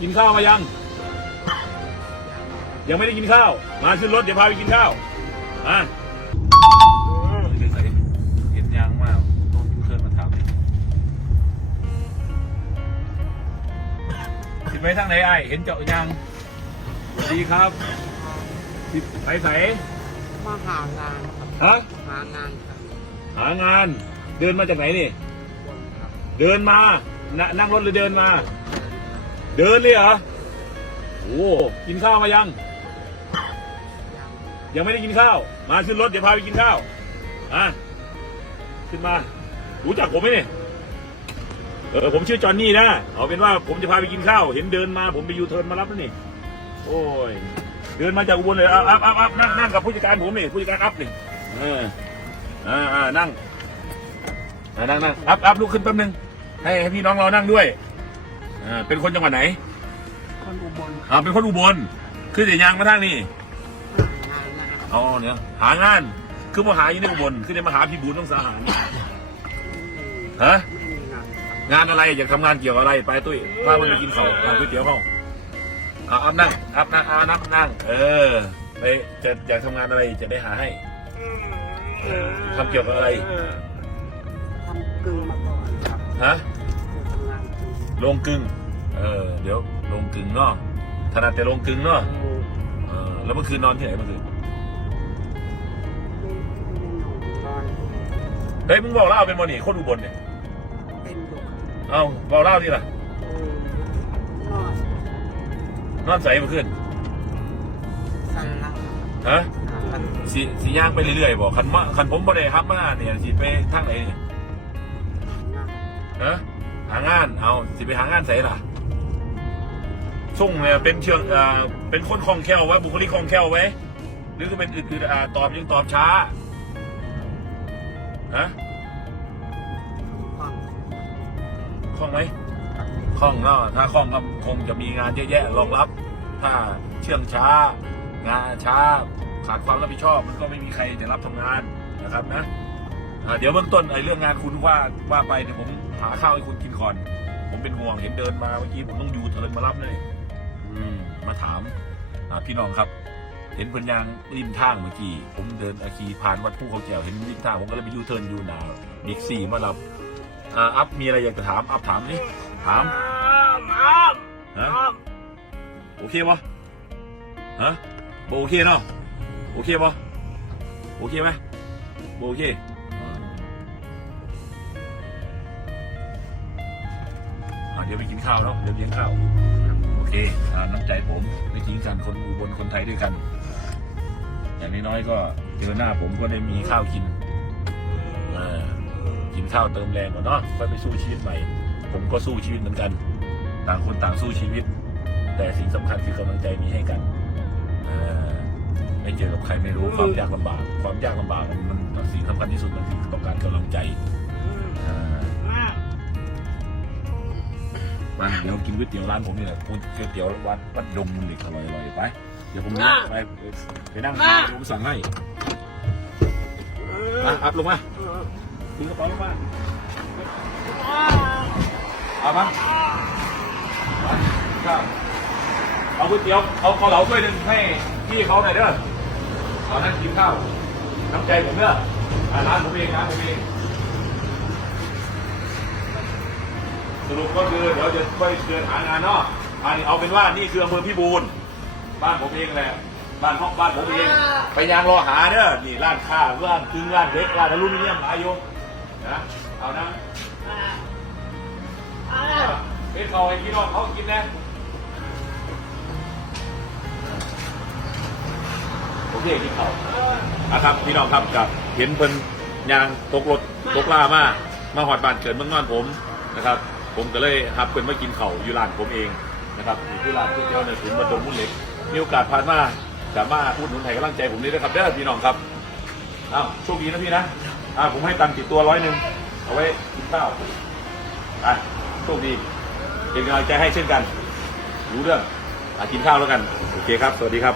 กินข้าวมายัง ยังไม่ได้กินข้าว มาขึ้นรถเดี๋ยวพาไปกินข้าวอะเห็นยังมากต้องยูเทิร์นมาถามสิไปทางไหนไอ้เห็นเจาะยังสวัสดีครับสิไปใสมาหางานครับฮะหางานครับหางาน เดินมาจากไหนนี่คนครับเดินมานะนั่งรถหรือเดินมา เดินเลยเหรอโอ้กินข้าวมายัง ยังไม่ได้กินข้าว มาขึ้นรถเดี๋ยวพาไปกินข้าวอะขึ้นมา รู้จักผมไหมเนี่ยเออผมชื่อจอนนี่นะเอาเป็นว่าผมจะพาไปกินข้าว เห็นเดินมาผมไปยูเทิร์นมารับแล้วนี่โอ้ยเดินมาจากอุบลเลยอัพอัพอัพนั่งนั่งกับผู้จัดการผมนี่ผู้จัดการอัพนี่เอออ่าอ่านั่งนั่งนั่งอัพอัพลุกขึ้นแป๊บนึงให้ให้พี่น้องเรานั่งด้วย อ่าเป็นคนจังหวัดไหนคนอุบลอ่าเป็นคนอุบลขึ้นจากยางมาทางนี่หางานนะครับอ๋อเนี่ยหางานคือมาหาอยู่ในอุบลคือได้มาหาพี่บุญต้องสาหารฮะไม่มีงานครับงานอะไรอยากทำงานเกี่ยวกับอะไรไปตุ้ยพามันไปกินข้าวทานก๋วยเตี๋ยวเขาเอาอัพนั่งอัพนั่งเอานั่งนั่ง เออไปจะอยากทำงานอะไรจะได้หาให้เออทำเกี่ยวกับอะไรทำกึ่งมาก่อนครับฮะคือทำงานกึ่งลงกึ่ง เออ เดี๋ยวลงกึ่งเนาะถนัดแต่ลงกึ่งเนาะเออแล้วเมื่อคืนนอนที่ไหนเมื่อคืนตอนเฮ้ยมึงบอกเล่าเป็นบอนี่คนอุบลเนี่ยเป็นอยู่เอ้าบอกเล่าดิล่ะเออนอนนอนใส่เมื่อคืนสั่นละฮะมันสีสีย่างไปเรื่อยๆบอกคันมาคันผมบ่ได้ฮับมาเนี่ยสิไปทางไหนนี่นะฮะหางาน เอาสิไปหางานใส่ล่ะ ส่งเนี่ยเป็นเชิงเอ่อเป็นคนคล่องแคล่วไว้บุคลิกคล่องแคล่วไว้ หรือก็เป็นอื่นๆอ่าตอบยังตอบช้าฮะคล่องไหมคล่องเนาะถ้าคล่องก็คงจะมีงานเยอะแยะรองรับ ถ้าเชื่องช้า งานช้าขาดความรับผิดชอบมันก็ไม่มีใครจะรับทำงานนะครับนะเดี๋ยวเบื้องต้นไอ้เรื่องงานคุณว่าว่าไปเนี่ยผมหาข้าวให้คุณกินก่อน ผมเป็นห่วงเห็นเดินมาเมื่อกี้ผมต้องยูเทินมารับเลย มาถามพี่น้องครับ เห็นเพิ่นยางริมทางเมื่อกี้ ผมเดินอาคีผ่านวัดผู้เขาแก้วเห็นริมทางผมก็เลยไปยูเทิร์นยูหนาบิ๊กซีมารับอ่าอัพมีอะไรอยากจะถามอัพถามนี่ถามฮะโอเคปะฮะบ่โอเคเนาะโอเคปะโอเคไหมบ่โอเคอะเดี๋ยวไปกินข้าวเนาะเดี๋ยวเลี้ยงข้าว โอเคาน้ำใจผมไม่ทิ้งกันคนอุบลคนไทยด้วยกัน อย่างน้อยๆก็เจอหน้าผมก็ได้มีข้าวกินเอ่อกินข้าวเติมแรงก่อนเนาะค่อยไปสู้ชีวิตใหม่ ผมก็สู้ชีวิตเหมือนกัน ต่างคนต่างสู้ชีวิต แต่สิ่งสำคัญคือกำลังใจมีให้กันเอ่อไม่เจอกับใครไม่รู้ความยากลำบาก ความยากลำบากมันมันสิ่งสำคัญที่สุดมันคือต้องการกำลังใจเอ่อ มาเดี๋ยวกินก๋วยเตี๋ยวร้านผมนี่แหละก๋วยเตี๋ยววัดวัดดงมันเด็กอร่อยอร่อยไป เดี๋ยวผมนั่งไปไปนั่งกินเดี๋ยวผมสั่งให้มาอัพลงมาทิ้งกระเป๋าลงมาเอามามาข้าวเอาก๋วยเตี๋ยวเอาเกาเหลาถ้วยหนึ่งให้พี่เขาหน่อยเด้อเอานั่งกินข้าวน้ำใจผมเด้ออ่าร้านผมเองร้านผมเอง สรุปก็คือเดี๋ยวจะช่วยเดินหางานเนาะอันนี้เอาเป็นว่านี่คืออำเภอพิบูลบ้านผมเองแหละบ้านห้องบ้านผมเอง ไปยางรอหาเด้อนี่ร้านค้าร้านตึงร้านเล็กร้านอลูมิเนียมหลายอยงนะเอานะเป็นเขาให้พี่น้องเขากินนะโอเคกินเขานะครับพี่น้องครับกับเห็นเพิ่นยางตกรถตกล่ามามาหอดบ้านเกิดเมืองนอนผมนะครับ ผมก็เลยหับเพิ่นมากินเขาอยู่ร้านผมเองนะครับอยู่ที่ร้านก๋วยเตี๋ยวในศูนย์บรรดงมุ่นเหล็กมีโอกาสผ่านมาสามารถพูดหนุนให้กำลังใจผมได้ด้ครับเด้อพี่น้องครับอ้าวโชคดีนะพี่นะอ่าผมให้ตังค์ติดตัวร้อยหนึ่งเอาไว้กินข้าวอะโชคดีเป็นกำลังใจให้เช่นกัน รู้เรื่องอะกินข้าวแล้วกัน โอเคครับ สวัสดีครับ